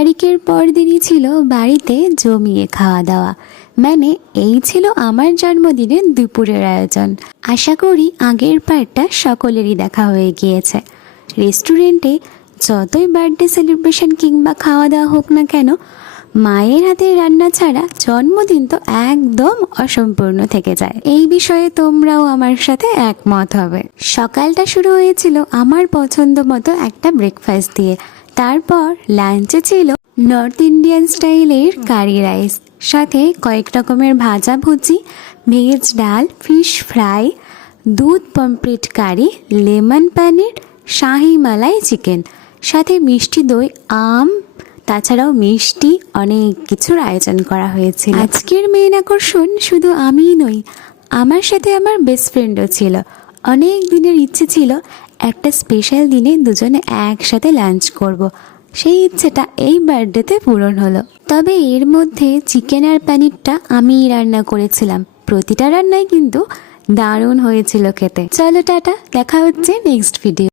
তারিখের পর দিনই ছিল বাড়িতে জমিয়ে খাওয়া দাওয়া। মানে এই ছিল আমার জন্মদিনের দুপুরের আয়োজন। আশা করি আগের পার্টটা সকলেরই দেখা হয়ে গিয়েছে। রেস্টুরেন্টে যতই বার্থডে সেলিব্রেশন কিংবা খাওয়া দাওয়া হোক না কেন, মায়ের হাতের রান্না ছাড়া জন্মদিন তো একদম অসম্পূর্ণ থেকে যায়। এই বিষয়ে তোমরাও আমার সাথে একমত হবে। সকালটা শুরু হয়েছিল আমার পছন্দ মতো একটা ব্রেকফাস্ট দিয়ে। তারপর লাঞ্চে ছিল নর্থ ইন্ডিয়ান স্টাইলের কারি রাইস, সাথে কয়েক রকমের ভাজা ভুজি, ভেজ ডাল, ফিশ ফ্রাই, দুধ পমফ্রেট কারি, লেমন পনির, শাহি মালাই চিকেন, সাথে মিষ্টি দই, আম, তাছাড়াও মিষ্টি, অনেক কিছুর আয়োজন করা হয়েছিল। আজকের মেইন আকর্ষণ শুধু আমিই নই, আমার সাথে আমার বেস্ট ফ্রেন্ডও ছিল। অনেক দিনের ইচ্ছে ছিল একটা স্পেশাল দিনে দুজনে একসাথে লাঞ্চ করব। সেই ইচ্ছেটা এই বার্থডেতে পূরণ হলো। তবে এর মধ্যে চিকেন আর পনিরটা আমিই রান্না করেছিলাম। প্রতিটা রান্নাই কিন্তু দারুণ হয়েছিল খেতে। চলো টাটা, দেখা হচ্ছে নেক্সট ভিডিও।